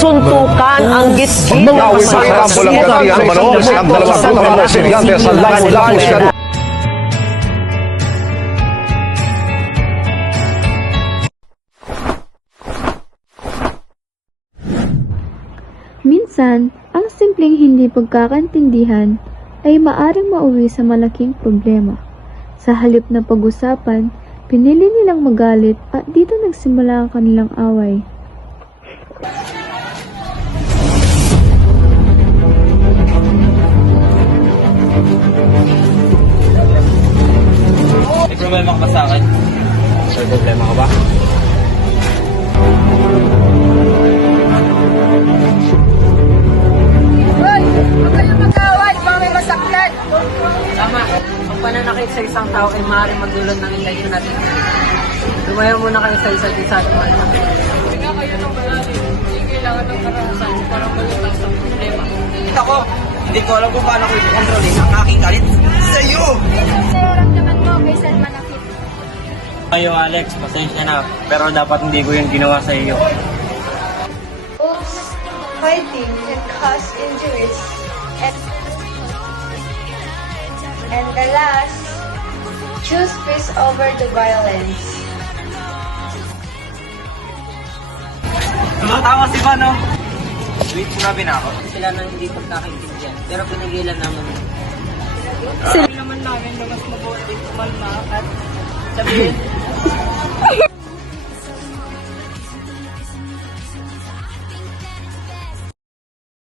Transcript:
suntukan ang gitgit ng Sa irambulang katiyan, manos ang dalawang grupong mga estudyante sa Lapu-Lapu City. Minsan, ang simpleng hindi pagkakaintindihan ay maaring mauwi sa malaking problema. Sa halip na pag-usapan, pinili nilang magalit at dito nagsimula ang kanilang away. May problema ka ba sa akin? May problema ka ba? Hoy! Huwag kayong mag-away! Baka may masaktan! Tama. Ang pananakit sa isang tao ay maaaring magdulot ng indayin natin. Lumayo muna kayo sa isa't isa at mahal. Kaya kayo nang malalim. Hindi kailangan ng karahasan para malutang sa problema. Ako, hindi ko alam kung paano ko i-controlin ang aking galit sa iyo! Sa'yo ramdaman mo kaysa manakit. Ayo Alex, pasensya na. Pero dapat hindi ko yung ginawa sa iyo. Oops! Fighting can cause injuries. And the last, choose peace over the violence. Tumatawa si Pano. Sweet, sinabi na ako. Sila na hindi pagkakaintindihan. Pero pinigilan naman. Sila naman namin na mas mabuti kumalma at sabihin,